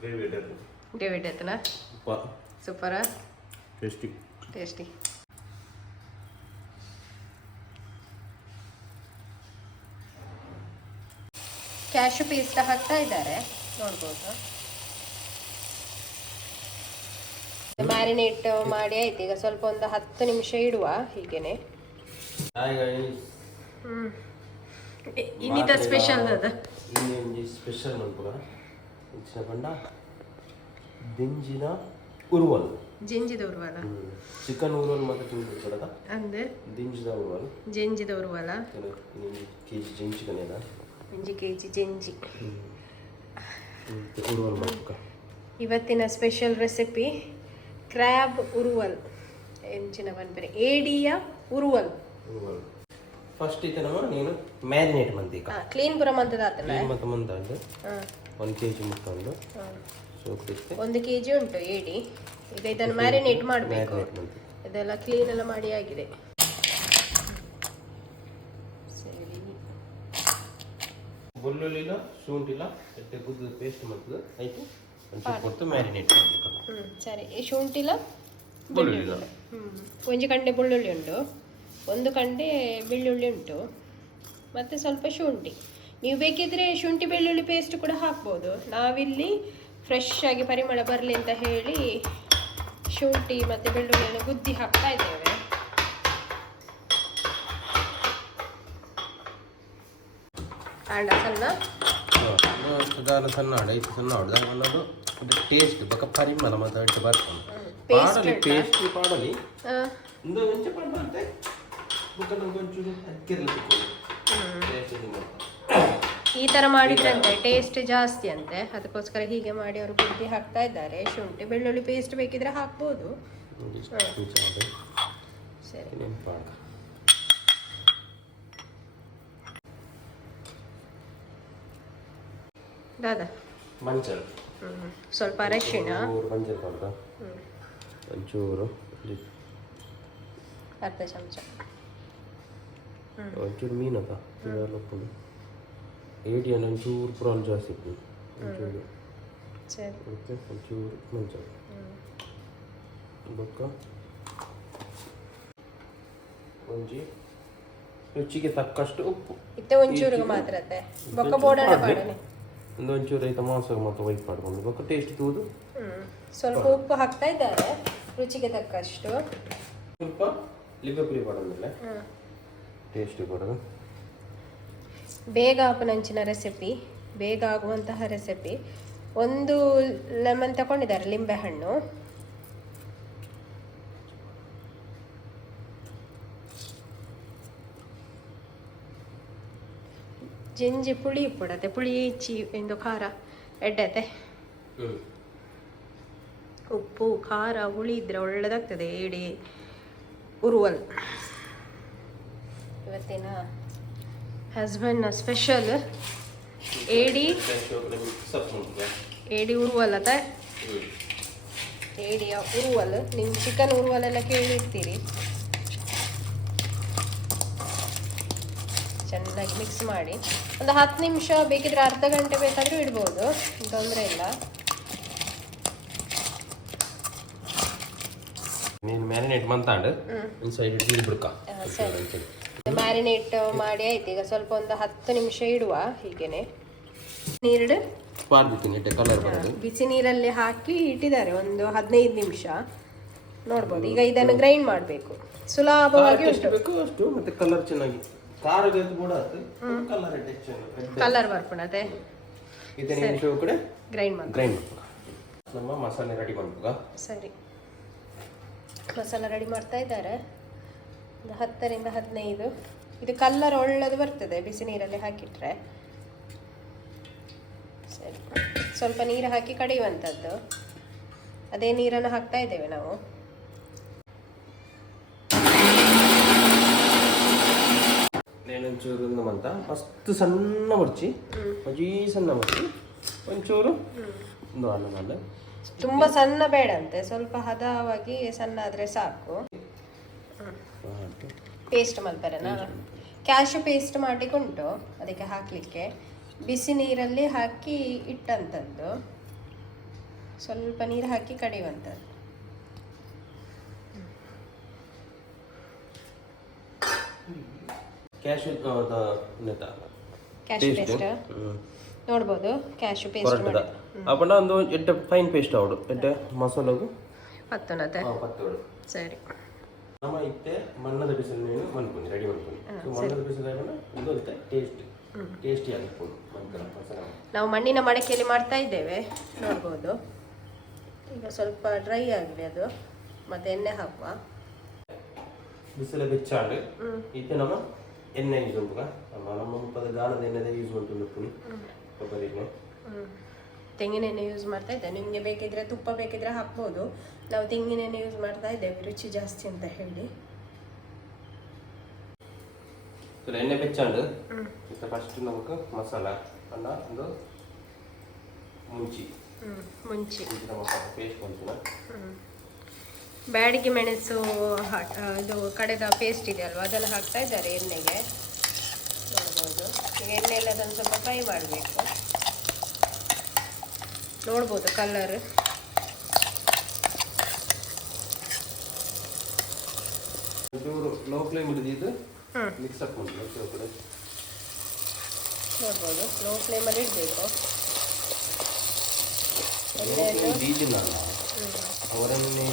Gravy ಇಟ್ಟೈತನ ಸೂಪರಾ tasty cash paste ಹಾಕ್ತಾ ಇದ್ದಾರೆ ನೋಡ್ಬೋದು. ಮ್ಯಾರಿನೇಟ್ ಮಾಡಿ ಆಯ್ತು. ಈಗ ಸ್ವಲ್ಪ ಒಂದು 10 ನಿಮಿಷ ಇಡುವ ಹೀಗೇನೆ. ಇನ್ನಿತ ಸ್ಪೆಷಲ್ ಅದ ಸ್ಪೆಷಲ್ ಮಲ್ಪುರ ಇಚ್ಚಿನ ಪಂಡ ದಿಂಜಿನ ಉರುವಲ್ ಜಿಂಜಿದ ಉರುವಲ ಚಿಕನ್ ಉರುವಲ್ ಮಾತ್ರ ತಿಂದಿರ್ತದ ಅಂದೆ ದಿಂಜಿದ ಉರುವಲ್ ಜಿಂಜಿದ ಉರುವಲ ಕೆಜಿ ಜಿಂಜಿ ಚಿಕನ್ ಏನ 1 ಕೆಜಿ ಜಿಂಜಿ ಉರುವಲ್ ಮಾಡ್ಬೇಕ. ಇವತ್ತಿನ ಸ್ಪೆಷಲ್ ರೆಸಿಪಿ ಕ್ರ್ಯಾಬ್ ಉರುವಲ್ ಎಂಚಿನ ಬನ್ಬೆರೆ ಏಡಿಯ ಉರುವಲ್. ಫಸ್ಟ್ ಇತ್ತೆ ನಮ್ಮ ನೀನು ಮ್ಯಾರಿನೇಟ್ ಮಂತಿಕ ಕ್ಲೀನ್ ಪುರ ಮಂತದಾತಲ್ಲ ಕ್ಲೀನ್ ಮತ್ತ ಮಂತಂಡು 1 ಕೆಜಿ ಮುಟ್ಟಂಡು ಸೋಕ್ತಿತ್ತೆ 1 ಕೆಜಿ ಉಂಟು ಏಡಿ. ಈಗ ಇದನ್ನು ಮ್ಯಾರಿನೇಟ್ ಮಾಡಬೇಕು. ಇದೆಲ್ಲ ಕ್ಲೀನ್ ಎಲ್ಲ ಮಾಡಿ ಆಗಿದೆ. ಸರಿ ಬೆಳ್ಳುಳ್ಳಿಲ ಶುಂಠಿಲ ಎಟ್ಟೆ ಗುದ್ದು ಪೇಸ್ಟ್ ಮಾಡ್ತದೆ ಆಯ್ತು ಒಂಚೂರು ಕೊಟ್ಟು ಮ್ಯಾರಿನೇಟ್ ಮಾಡಬೇಕು. ಸರಿ. ಈ ಶುಂಠಿಲ ಬೆಳ್ಳುಳ್ಳಿ ಒಂಜಿ ಕಂಡೆ ಬೆಳ್ಳುಳ್ಳಿ ಉಂಟು, 1 ಕಂಡೆ ಬೆಳ್ಳುಳ್ಳಿ ಉಂಟು, ಮತ್ತು ಸ್ವಲ್ಪ ಶುಂಠಿ. ನೀವು ಬೇಕಿದ್ರೆ ಶುಂಠಿ ಬೆಳ್ಳುಳ್ಳಿ ಪೇಸ್ಟ್ ಕೂಡ ಹಾಕ್ಬೋದು. ನಾವಿಲ್ಲಿ ಫ್ರೆಶ್ ಆಗಿ ಪರಿಮಳ ಬರಲಿ ಅಂತ ಹೇಳಿ ಶುಂಠಿ ಮತ್ತು ಬೆಳ್ಳುಳ್ಳಿಯನ್ನು ಗುದ್ದಿ ಹಾಕ್ತಾ ಇದ್ದೇವೆ. ಕಾಂಡ ಸಣ್ಣ ಸಣ್ಣ ಐದು ಸಣ್ಣ ಹೊಡೆದ ಅನ್ನೋದು ಟೇಸ್ಟ್ ಬಕ ಪರಿಮಳ ಮತ್ತು ಬರ್ತದೆ ಪಾಡಲಿ ಪೇಸ್ಟ್ ಪಾಡಲಿ ಒಂದು ವೆಂಚ ಪಡ್ಬಂತೆ ಒಂಚೂರು ಅಕ್ಕಿರಲಿ ಈ ಥರ ಮಾಡಿದ್ರಂತೆ ಟೇಸ್ಟ್ ಜಾಸ್ತಿ ಅಂತೆ. ಅದಕ್ಕೋಸ್ಕರ ಹೀಗೆ ಮಾಡಿ ಅವರು ಬುದ್ಧಿ ಹಾಕ್ತಾ ಇದ್ದಾರೆ. ಶುಂಠಿ ಬೆಳ್ಳುಳ್ಳಿ ಪೇಸ್ಟ್ ಬೇಕಿದ್ರೆ ಹಾಕ್ಬೋದು. ಸರಿ. ದಾದಾ ಮಂಚಲ್ ಸ್ವಲ್ಪ ಅರಶಿಣ, ಮಂಚಲ್ ಪೌಡರ್ ಒಂಚೂರು, ಅರ್ಧ ಚಮಚ, ಒಂಚೂರು ಮೀನದ ಉಪ್ಪು, ಏಡಿಯನ್ನು ಒಂಚೂರು ಪ್ರಾನ್ ಜಾಸ್ತಿ ಇತ್ತು ಒಂಚೂರು, ಮತ್ತೆ ಒಂಚೂರು ಮಂಚಲ್ ಬೊಕ್ಕ ಒಂಜಿ ರುಚಿಗೆ ತಕ್ಕಷ್ಟು ಉಪ್ಪು ಇತ್ತೆ ಒಂಚೂರು ಮಾತ್ರ ಬೊಕ್ಕ ಬೋಡಣ ಪಾಡನೆ ಒಂದು ಒಂಚೂರು ಐತ ಮಾಂಸ ಮತ್ತು ವೈಟ್ ಮಾಡ್ಕೊಂಡು ಬೊಕ್ಕ ಟೇಸ್ಟ್ ತೂದು ಸ್ವಲ್ಪ ಉಪ್ಪು ಹಾಕ್ತಾ ಇದ್ದಾರೆ ರುಚಿಗೆ ತಕ್ಕಷ್ಟು. ಸ್ವಲ್ಪ ಲಿಂಬೆ ಪುಡಿ ಮಾಡೋದಿಲ್ಲ ಟೇಸ್ಟ್ ಕೊಡೋದು. ಬೇಗ ಆಪನಂಚಿನ ರೆಸಿಪಿ, ಬೇಗ ಆಗುವಂತಹ ರೆಸಿಪಿ. 1 ಲೆಮನ್ ತಗೊಂಡಿದ್ದಾರೆ, ಲಿಂಬೆ ಹಣ್ಣು, ಜಿಂಜಿ ಪುಳಿ ಇಪ್ಪುಡತ್ತೆ, ಪುಳಿ ಇಚ್ಚಿ ಎಂದು ಖಾರ ಎಡ್ಡತೆ, ಉಪ್ಪು ಖಾರ ಹುಳಿ ಇದ್ರೆ ಒಳ್ಳೆದಾಗ್ತದೆ ಏಡಿ ಉರುವಲ್. ಇವತ್ತಿನ ಹಸ್ಬೆಂಡ್ನ ಸ್ಪೆಷಲ್ ಏಡಿ ಉರುವಲ್ ಅತ್ತ. ಏಡಿಯ ಉರುವಲ್, ನೀವು ಚಿಕನ್ ಉರುವಲ್ ಎಲ್ಲ ಕೇಳಿರ್ತೀರಿ. ಚೆನ್ನಾಗಿ ಮಿಕ್ಸ್ ಮಾಡಿ ಒಂದು 10 ನಿಮಿಷ, ಬೇಕಿದ್ರೆ ಅರ್ಧ ಗಂಟೆ ಬೇಕಾದರೂ ಇಡ್ಬೋದು, ತೊಂದರೆ ಇಲ್ಲ. ನೀನು ಮ್ಯಾರಿನೇಟ್ ಮಂತಾಂಡು ಇನ್ಸೈಡ್ ಇಡ್ಬಿಡ್ಕ. ಸರಿ, ಮ್ಯಾರಿನೇಟ್ ಮಾಡಿ ಆಯ್ತು. ಈಗ ಸ್ವಲ್ಪ ಒಂದು 10 ನಿಮಿಷ ಇಡುವ ಹೀಗೇನೆ. ನೀರು ಬಿಸಿ ನೀರಲ್ಲಿ ಹಾಕಿ ಇಟ್ಟಿದ್ದಾರೆ ಒಂದು 15 ನಿಮಿಷ ನೋಡ್ಬೋದು. ಈಗ ಇದನ್ನು ಗ್ರೈಂಡ್ ಮಾಡಬೇಕು, ಸುಲಭವಾಗಿ ಉಂಟು. ಅಷ್ಟು ಮತ್ತೆ ಕಲರ್ ಚೆನ್ನಾಗಿ ಕಲರ್ ಬರ್ಪಣತೆ ಗ್ರೈಂಡ್ ಮಾಡಿ ನಮ್ಮ ಮಸಾಲೆ ರೆಡಿ ಮಾಡ್ಬೇಕ. ಸರಿ, ಮಸಾಲ ರೆಡಿ ಮಾಡ್ತಾ ಇದ್ದಾರೆ. ಒಂದು 10 ರಿಂದ 15. ಇದು ಕಲರ್ ಒಳ್ಳೆದು ಬರ್ತದೆ ಬಿಸಿ ನೀರಲ್ಲಿ ಹಾಕಿಟ್ರೆ. ಸರಿ, ಸ್ವಲ್ಪ ನೀರು ಹಾಕಿ ಕಡಿಯುವಂಥದ್ದು. ಅದೇ ನೀರನ್ನು ಹಾಕ್ತಾ ಇದ್ದೇವೆ ನಾವು. ಒಂಚೂರು ಅಂತ ಮಸ್ತ್ ಸಣ್ಣ ಮರ್ಚಿ, ಮಜಿ ಸಣ್ಣ ಮರ್ಚಿ, ಒಂಚೂರು ಒಂದು ಅಲ್ಲ, ತುಂಬಾ ಸಣ್ಣ ಬೇಡ ಅಂತೆ, ಸ್ವಲ್ಪ ಹದವಾಗಿ ಸಣ್ಣ ಆದ್ರೆ ಸಾಕು. ಪೇಸ್ಟ್ ಮಲ್ಪರನ ಕ್ಯಾಶು ಪೇಸ್ಟ್ ಮಾಡಿಕೊಂಡು ಅದಕ್ಕೆ ಹಾಕಲಿಕ್ಕೆ ಬಿಸಿ ನೀರಲ್ಲಿ ಹಾಕಿ ಇಟ್ಟಂಥದ್ದು. ಸ್ವಲ್ಪ ನೀರು ಹಾಕಿ ಕಡಿಯುವಂಥದ್ದು. ಕ್ಯಾಶು ಕ್ಯಾಶು ಪೇಸ್ಟ್ ನೋಡ್ಬೋದು. ಕ್ಯಾಶು ಪೇಸ್ಟ್ ಮಾಡಿ ಅಪ್ಪಂಡ ಒಂದು ಎಡ್ಡೆ ಫೈನ್ ಪೇಸ್ಟ್ ಅವಡು ಎಡ್ಡೆ ಮಸಾಲಗು ಹತ್ತನತೆ ಪತ್ತೋಡು ಸರಿ. ನಮ್ಮ ಇತ್ತೆ ಮಣ್ಣದ ಬಿಸಿಲು ನೀನು ಮನ್ಕೊಂಡು ರೆಡಿ ಮಾಡ್ಕೊಂಡು ಸೊ ಮಣ್ಣದ ಬಿಸಿಲು ಇದು ಇತ್ತೆ ಟೇಸ್ಟಿ ಆಗಿರ್ಬೋದು ಮಸಾಲ. ನಾವು ಮಣ್ಣಿನ ಮಡಕೆಯಲ್ಲಿ ಮಾಡ್ತಾ ಇದ್ದೇವೆ ನೋಡ್ಬೋದು. ಈಗ ಸ್ವಲ್ಪ ಡ್ರೈ ಆಗಿದೆ ಅದು, ಮತ್ತೆ ಎಣ್ಣೆ ಹಾಕುವ. ಬಿಸಿಲ ಬೆಚ್ಚಾಂಡು ಇತ್ತೆ ನಮ್ಮ ಎಣ್ಣೆ ಯೂಸ್ ಉಂಟು ನಮ್ಮ ಮುಪ್ಪದ ಗಾಣದ ಎಣ್ಣೆದ ಯೂಸ್ ಉಂಟು ಪುಳಿ ಕೊಬ್ಬರಿ ಎಣ್ಣೆ ತೆಂಗಿನ ಎಣ್ಣೆ ಯೂಸ್ ಮಾಡ್ತಾ ಇದ್ದೆ. ನಿಮಗೆ ಬೇಕಿದ್ರೆ ತುಪ್ಪ ಬೇಕಿದ್ರೆ ಹಾಕ್ಬೋದು. ನಾವು ತೆಂಗಿನ ಎಣ್ಣೆ ಯೂಸ್ ಮಾಡ್ತಾ ಇದ್ದೇವೆ ರುಚಿ ಜಾಸ್ತಿ ಅಂತ ಹೇಳಿ. ಎಣ್ಣೆ ಬೆಚ್ಚಾಂಡು ಫಸ್ಟ್ ನಮಗೆ ಮಸಾಲ ಅನ್ನ ಒಂದು ಮುಂಚಿ ಪೇಸ್ಟ್ ಮಾಡ್ತೀನ. ಬ್ಯಾಡಿಗೆ ಮೆಣಸು ಇದು ಕಡೆದ ಪೇಸ್ಟ್ ಇದೆ ಅಲ್ವಾ, ಅದನ್ನು ಹಾಕ್ತಾ ಇದ್ದಾರೆ ಎಣ್ಣೆಗೆ ನೋಡ್ಬೋದು. ಈಗ ಎಣ್ಣೆಯಲ್ಲಿ ಅದನ್ನು ಸ್ವಲ್ಪ ಫ್ರೈ ಮಾಡಬೇಕು. ನೋಡ್ಬೋದು ಕಲರ್ ಲೋ ಫ್ಲೇಮ್ ಹಿಡಿದಿದ್ದು ಮಿಕ್ಸ್ ಅಪ್ ಮಾಡಿ ನೋಡ್ಬೋದು. ಲೋ ಫ್ಲೇಮಲ್ಲಿ ಇಡಬೇಕು. ಅವರನ್ನೇ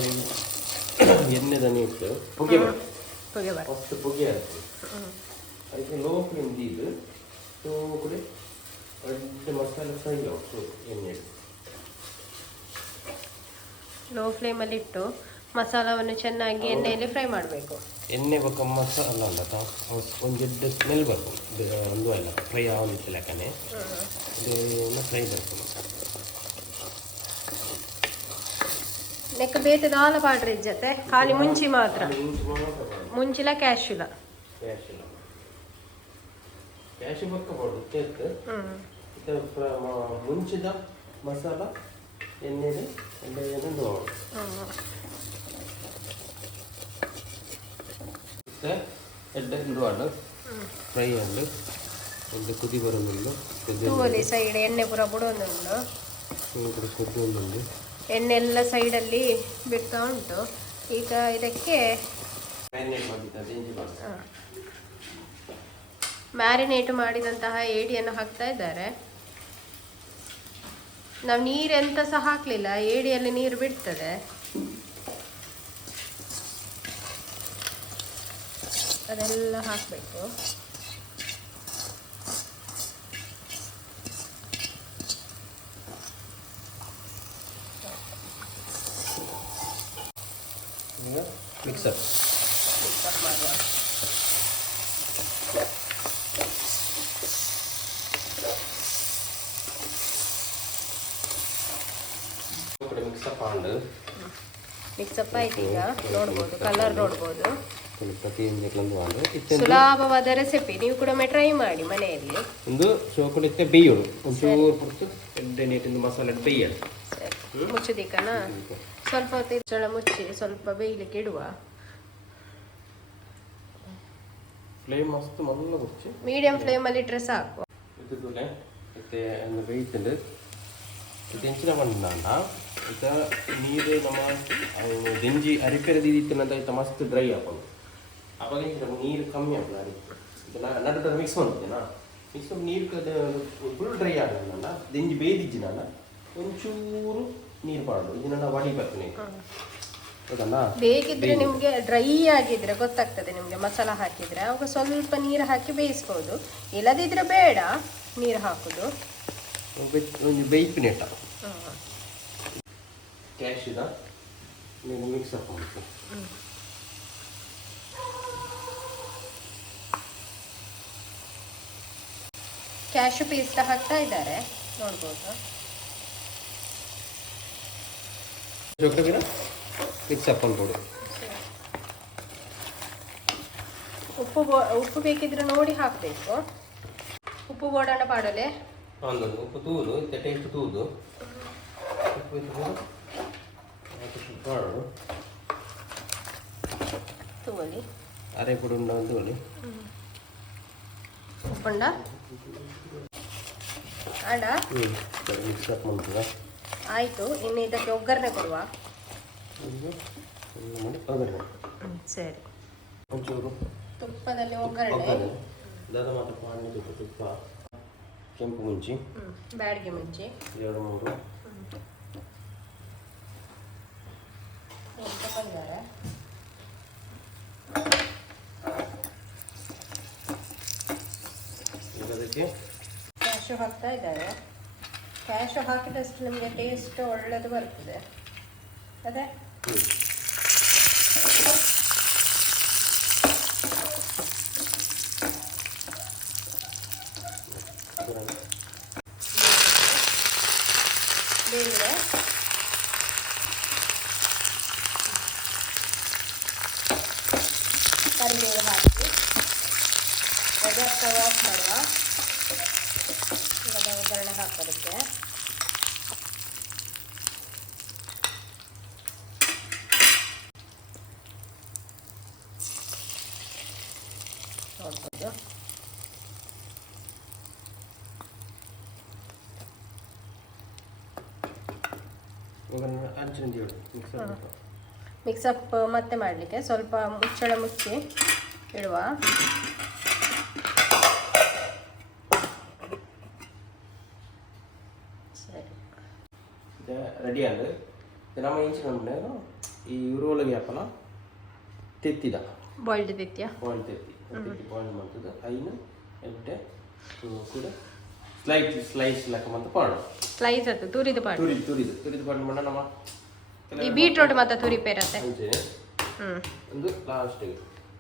ಎಣ್ಣೆದನ್ನು ಇಟ್ಟು ಪುಗೆ ಫಸ್ಟ್ ಪುಗೆ ಆಗ್ತದೆ. ಅದಕ್ಕೆ ಲೋ ಫ್ಲೇಮ್ ಇದು ಸೊ ಕೂಡ ಒಳ್ಳೆ ಮಸಾಲೆ ಫ್ರೈ ಆಗುತ್ತೆ ಎಣ್ಣೆ. ಲೋ ಫ್ಲೇಮಲ್ಲಿ ಇಟ್ಟು ಮಸಾಲವನ್ನು ಚೆನ್ನಾಗಿ ಎಣ್ಣೆಯಲ್ಲಿ ಫ್ರೈ ಮಾಡಬೇಕು. ಎಣ್ಣೆ ಬೊಕ್ಕ ಮಸಾಲ ಅಲ್ಲ ಒಂದು ಸ್ಮೆಲ್ ಬರ್ತದೆ ಒಂದು ಅಲ್ಲ ಫ್ರೈ ಆಗುತ್ತೆ ಲೆಕ್ಕನೆ ಇದು ಫ್ರೈ ಬರ್ತದೆ. ನೆಕ್ ಬೇತದ ಆಲ ಪಾಡ್ರಿ ಜೊತೆ ಖಾಲಿ ಮುಂಚಿ ಮಾತ್ರ ಮುಂಚಿಲ ಕ್ಯಾಶುಲ ಕ್ಯಾಶು ಬೊಕ್ಕ ಮಾಡುದು ಮುಂಚಿದ ಮಸಾಲ ಎಣ್ಣೆಗೆ ಎಣ್ಣೆಯನ್ನು ಎಡ್ಡೆ ಇಡುವಾಡು ಫ್ರೈ ಉಂಡು ಒಂದು ಕುದಿ ಬರೋದುಂಡು ತೂವಲಿ ಸೈಡ್ ಎಣ್ಣೆ ಪೂರ ಬಿಡೋದುಂಡು ಕುದಿ ಒಂದುಂಡು ಎಣ್ಣೆ ಎಲ್ಲ ಸೈಡಲ್ಲಿ ಬಿಡ್ತಾ ಉಂಟು. ಈಗ ಇದಕ್ಕೆ ಮ್ಯಾರಿನೇಟ್ ಮಾಡಿದಂತಹ ಏಡಿಯನ್ನು ಹಾಕ್ತಾ ಇದ್ದಾರೆ. ನಾವು ನೀರೆಂತ ಸಹ ಹಾಕಲಿಲ್ಲ, ಏಡಿಯಲ್ಲಿ ನೀರು ಬಿಡ್ತದೆ. ಅದೆಲ್ಲ ಹಾಕಬೇಕು. ಮಿಕ್ಸಪ್ ಮಾಡುವ. ಮಿಕ್ಸಪ್ ಆಯ್ತು. ಈಗ ನೋಡ್ಬೋದು ಕಲರ್ ನೋಡ್ಬೋದು. ಸುಲಭವಾದ ರೆಸಿಪಿ, ನೀವು ಕೂಡ ಟ್ರೈ ಮಾಡಿ ಮನೆಯಲ್ಲಿ. ಒಂದು ಶೋಕುಳಿತ್ತೆ ಬೇಯೋಡು ಒಂಚೂರು ಪುರ್ತು ಎಡ್ಡೆ ನೀಟಿಂದ ಮಸಾಲೆ ಬೇಯೋದು. ಮುಚ್ಚದಿಕ್ಕನ ಸ್ವಲ್ಪ ಹೊತ್ತು ಮುಚ್ಚಿ ಸ್ವಲ್ಪ ಬೇಯಲಿಕ್ಕೆ ಇಡುವ. ಫ್ಲೇಮ್ ಮಸ್ತ್ ಮಲ್ಲ ಮುಚ್ಚಿ ಮೀಡಿಯಂ ಫ್ಲೇಮಲ್ಲಿ ಇಟ್ಟರೆ ಸಾಕು. ಇದ್ದುಲೆ ಮತ್ತೆ ಒಂದು ಬೇಯ್ತಂಡು ಇದು ಹೆಂಚಿನ ಮಣ್ಣಾಂಡ ಇತ್ತ ನೀರು ನಮ್ಮ ದಿಂಜಿ ಅರಿಪೆರೆದಿತ್ತಿನಂತ ಇತ್ತ ಮಸ್ತ್ ಡ್ರೈ ಹಾಕೋದು. ಅವಾಗ ನೀರು ಕಮ್ಮಿ ಆಗ್ತದೆ. ಅದಕ್ಕೆ ಇದನ್ನ ನಡುತ್ತ ಮಿಕ್ಸ್ ಮಾಡ್ತೇನಾ, ಮಿಕ್ಸ್ ಮಾಡಿ ನೀರು ಫುಲ್ ಡ್ರೈ ಆಗಲ್ಲ. ದಿಂಜಿ ಬೇಯ್ದಿಜ್ಜಿನ ಒಂಚೂರು ನೀರು ಮಾಡೋದು. ಇದನ್ನ ವಡಿ ಬರ್ತೀನಿ ಬೇಕಿದ್ರೆ ನಿಮ್ಗೆ ಡ್ರೈ ಆಗಿದ್ರೆ ಗೊತ್ತಾಗ್ತದೆ ನಿಮ್ಗೆ ಮಸಾಲ ಹಾಕಿದ್ರೆ, ಅವಾಗ ಸ್ವಲ್ಪ ನೀರು ಹಾಕಿ ಬೇಯಿಸ್ಬೋದು. ಇಲ್ಲದಿದ್ರೆ ಬೇಡ ನೀರು ಹಾಕುದು. ಒಂದು ಬೇಯ್ಪಿನೇಟ ಕ್ಯಾಶ್ ಇದ ನೀನು ಮಿಕ್ಸ್ ಹಾಕೊಂಡು ಕ್ಯಾಶು ಪೇಸ್ಟ್ ಹಾಕ್ತಾ ಇದ್ದಾರೆ ನೋಡ್ಬೋದು. ಮಿಕ್ಸ್ ಹಾಕೊಂಡ್ಬಿಡು. ಉಪ್ಪು ಬೇಕಿದ್ರೆ ನೋಡಿ ಹಾಕಬೇಕು. ಉಪ್ಪು ಬೋಡಣ ಪಾಡಲೆ ಒಂದೊಂದು ಉಪ್ಪು ತೂದು ಇತ್ತ ಟೇಸ್ಟ್ ತೂದು ಉಪ್ಪು ಮಾಡೋದು. ತೂವಲಿ ಅರೆ ಪುಡಿ ಉಂಡ ತೂವಲಿ ಉಪ್ಪುಂಡ ಆಡ ಮಿಕ್ಸ್ ಹಾಕ್ ಮಾಡ್ತೀವ. ಆಯಿತು, ಇನ್ನು ಇದಕ್ಕೆ ಒಗ್ಗರಣೆ ಕೊಡುವ. ಸರಿ, ಒಂಚೂರು ತುಪ್ಪದಲ್ಲಿ ಒಗ್ಗರಣೆ. ತುಪ್ಪ, ಕೆಂಪು ಮುಂಚಿ, ಬ್ಯಾಡಿಗೆ ಮುಂಚಿ 2-3 ಬಂಗಾರ. ಇದಕ್ಕೆ ಕ್ಯಾಶು ಹಾಕ್ತಾ ಇದ್ದಾರೆ. ಕ್ಯಾಶು ಹಾಕಿದಷ್ಟು ನಮಗೆ ಟೇಸ್ಟ್ ಒಳ್ಳೆಯದು ಬರ್ತದೆ. ಅದೇ ಬೇರೆ ಕರಿಬೇವು ಹಾಕಿ ಒಗ್ಗರಣೆ ವಾಶ್ ಮಾಡುವ. ಇವಾಗ ಒಗ್ಗರಣೆ ಹಾಕೋದಕ್ಕೆ ನೋಡ್ಬೋದು. ಮಿಕ್ಸಪ್ ಮತ್ತೆ ಮಾಡಲಿಕ್ಕೆ ಸ್ವಲ್ಪ ಮುಚ್ಚಳ ಮುಚ್ಚಿ ಇಡುವ. ಸರಿ, ರೆಡಿ ಆಗ ನಮ್ಮ ಇಂಚಿನ ಈ ಉರುವಲಿಗೆ ಹಾಕಲ್ಲ ತೆತ್ತಿದ ಬಾಯ್ಲ್ಡ್ ತೆತ್ತಿಯ ಬಾಯ್ಲ್ ತೆತ್ತಿ ಬಾಯ್ಲ್ ಮಾಡ್ತದೆ ಐನು ಎಡ್ಡೆ ಕೂಡ ಸ್ಲೈಸ್ ಲೆಕ್ಕ ಮಂತ ಪಾಡು ಸ್ಲೈಸ್ ಅದು ತುರಿದು ಪಾಡು ತುರಿದು ಪಾಡು ಮಾಡ ನಮ್ಮ ಈ ಬೀಟ್ರೂಟ್ ಮತ್ತೆ ತುರಿಪೇರತ್ತೆ ಒಂದು ಲಾಸ್ಟಿಗೆ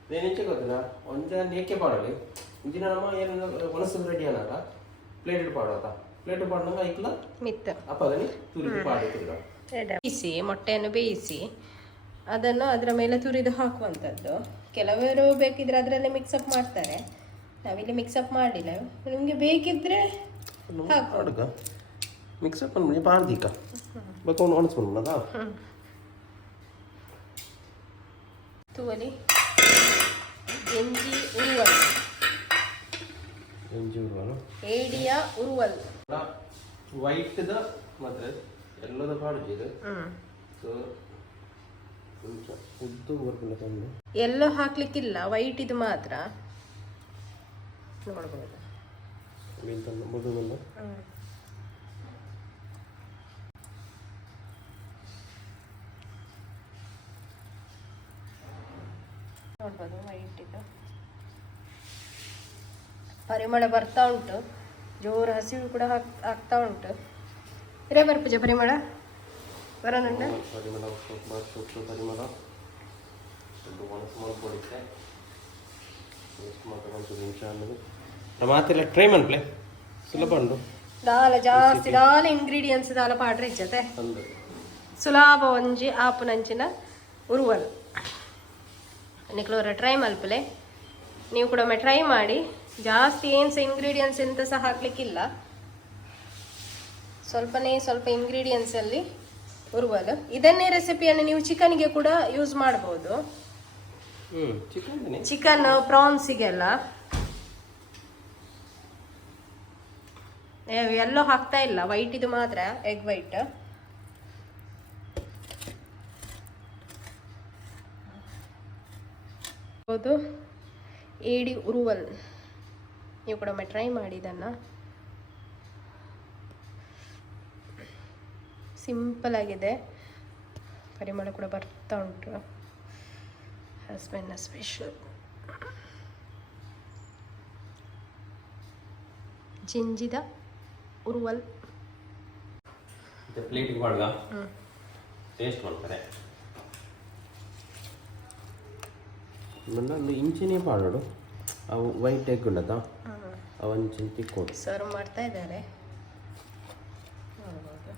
నేనేంచే ಗೊತ್ತಿಲ್ಲ ಒಂದ ನೇಕೆ ಪಾಡಲಿ ಇಂಜಿನ ನಮ್ಮ ಏನು ಒಣಸು ರೆಡಿ ಅನ್ನಾಗ ಪ್ಲೇಟ್ ಪಾಡೋದ ಪ್ಲೇಟ್ ಪಾಡೋಣ ಐಕ್ಲ ಮಿತ್ತ ಅಪ್ಪದನಿ ತುರಿದು ಪಾಡಿದ್ರು ಬೇಯಿಸಿ ಮೊಟ್ಟೆಯನ್ನು ಬೇಯಿಸಿ ಅದನ್ನು ಅದರ ಮೇಲೆ ತುರಿದು ಹಾಕುವಂಥದ್ದು. ಕೆಲವರು ಬೇಕಿದ್ರೆ ಅದರಲ್ಲೇ ಮಿಕ್ಸಪ್ ಮಾಡ್ತಾರೆ, ನಾವಿಲ್ಲಿ ಮಿಕ್ಸಪ್ ಮಾಡಿಲ್ಲ. ನಿಮಗೆ ಬೇಕಿದ್ರೆ ಹಾಕುವ ಮಿಕ್ಸಪ್ ಮಾಡಿ ಪಾಡ್ದೀಕ ಬೇಕು ಒಣಸ್ಕೊಂಡ ತೂವಲಿ ಎಂಜಿ ಉರುವಲ್ ಏಡಿಯ ಉರುವಲ್ ವೈಟ್ದ ಮಾತ್ರ ಎಲ್ಲದ ಪಾಡಿದೆ. ಸೊ ಉದ್ದು ಬರ್ಕೊಂಡು ಎಲ್ಲೋ ಹಾಕ್ಲಿಕ್ಕಿಲ್ಲ, ವೈಟ್ ಇದು ಮಾತ್ರ ನೋಡ್ಬೋದು. ನೋಡ್ಬೋದು ವೈಟ್ ಇದು ಪರಿಮಳ ಬರ್ತಾ ಉಂಟು, ಜೋರು ಹಸಿವು ಕೂಡ ಆಗ್ತಾ ಉಂಟು. ಇರೇ ಬರ್ಪೂಜೆ ಪರಿಮಳ ಬರೋನುಂಟ. ಪರಿಮಳ ಸೊಪ್ಪು ಪರಿಮಳ ಮಾಡ್ಕೊಡಿದ್ದೆ ಎಷ್ಟು ಮಾತಾಡೋದು ನಿಮಿಷ ಅನ್ನೋದು ಮಾತೆಲ್ಲ ಟ್ರೈ ಮಾಡ್ಲೆ ಸುಲಭ ಉಂಟು. ದಾಲ ಜಾಸ್ತಿ ದಾಲ ಇಂಗ್ರೀಡಿಯೆಂಟ್ಸ್ ದಾಲ ಪಾಡ್ರೆ ಇಜ್ಜತೆ ಸುಲಭ ಒಂಜಿ ಆಪುನಂಚಿನ ಉರುವಲ್ ನಿಕ್ಲೋರ ಟ್ರೈ ಮಲ್ಪಲೆ. ನೀವು ಕೂಡ ಒಮ್ಮೆ ಟ್ರೈ ಮಾಡಿ. ಜಾಸ್ತಿ ಏನು ಸಹ ಇಂಗ್ರೀಡಿಯೆಂಟ್ಸ್ ಎಂತ ಸಹ ಹಾಕ್ಲಿಕ್ಕಿಲ್ಲ, ಸ್ವಲ್ಪ ಇಂಗ್ರೀಡಿಯೆಂಟ್ಸಲ್ಲಿ ಉರುವಲು. ಇದನ್ನೇ ರೆಸಿಪಿಯನ್ನು ನೀವು ಚಿಕನ್ಗೆ ಕೂಡ ಯೂಸ್ ಮಾಡ್ಬೋದು. ಚಿಕನ್ ಪ್ರಾನ್ಸಿಗೆಲ್ಲ ಎಲ್ಲೋ ಹಾಕ್ತಾ ಇಲ್ಲ, ವೈಟ್ ಇದು ಮಾತ್ರ, ಎಗ್ ವೈಟ್. ಹೌದು, ಏಡಿ ಉರುವಲ್. ನೀವು ಕೂಡ ಒಮ್ಮೆ ಟ್ರೈ ಮಾಡಿ ಇದನ್ನು. ಸಿಂಪಲ್ ಆಗಿದೆ, ಪರಿಮಳ ಕೂಡ ಬರ್ತಾ ಉಂಟು. ಹಸ್ಬೆಂಡ್ನ ಸ್ಪೆಷಲ್ ಜಿಂಜಿದ ಉರುವಲ್. ಪ್ಲೇಟಿಗೆ ಮಾಡುವ ಟೇಸ್ಟ್ ಮಾಡ್ತಾರೆ. ಒಂದು ಇಂಚಿನೇ ಪಾಡೋಡು ಅವು ವೈಟ್ ಎಗ್ ಉಂಟದ ಅವಂಚಿನ ತಿಕ್ಕೋಡು ಸರ್ವ್ ಮಾಡ್ತಾ ಇದ್ದಾರೆ. ನೋಡ್ಬೋದು.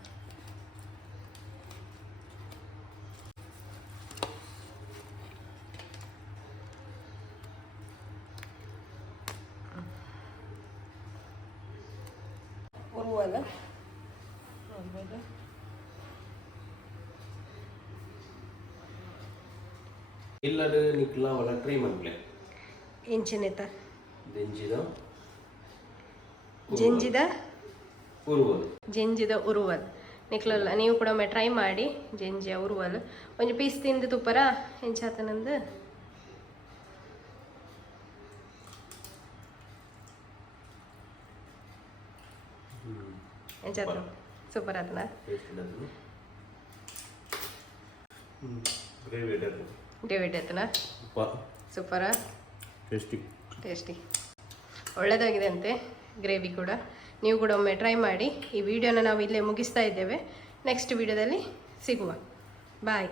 ಉರುವಲ್ ನೋಡ್ಬೋದು. ಎಲ್ಲರೂ ನಿಕ್ಲ ಅವಳ ಟ್ರೈ ಮಾಡ್ಲೆ ಇಂಚಿನೇತ ಜಿಂಜಿದ ಉರುವಲ್ ನಿಕ್ಲಲ್ಲ ನೀವು ಕೂಡ ಒಮ್ಮೆ ಟ್ರೈ ಮಾಡಿ ಜೆಂಜಿ ಅವರು ಅಲ್ಲ ಒಂಜಿ ಪೀಸ್ ತಿಂದು ತುಪ್ಪರ ಎಂಚಾತನಂದು ಎಂಚಾತ ಸೂಪರ್ ಆತನ ಗ್ರೇವಿ ಆತನ ಸೂಪರ ಟೇಸ್ಟಿ ಒಳ್ಳೆಯದಾಗಿದೆ ಅಂತೆ ಗ್ರೇವಿ ಕೂಡ ನೀವು ಕೂಡ ಒಮ್ಮೆ ಟ್ರೈ ಮಾಡಿ ಈ ವಿಡಿಯೋನ ನಾವು ಇಲ್ಲೇ ಮುಗಿಸ್ತಾ ಇದ್ದೇವೆ ನೆಕ್ಸ್ಟ್ ವಿಡಿಯೋದಲ್ಲಿ ಸಿಗುವ ಬಾಯ್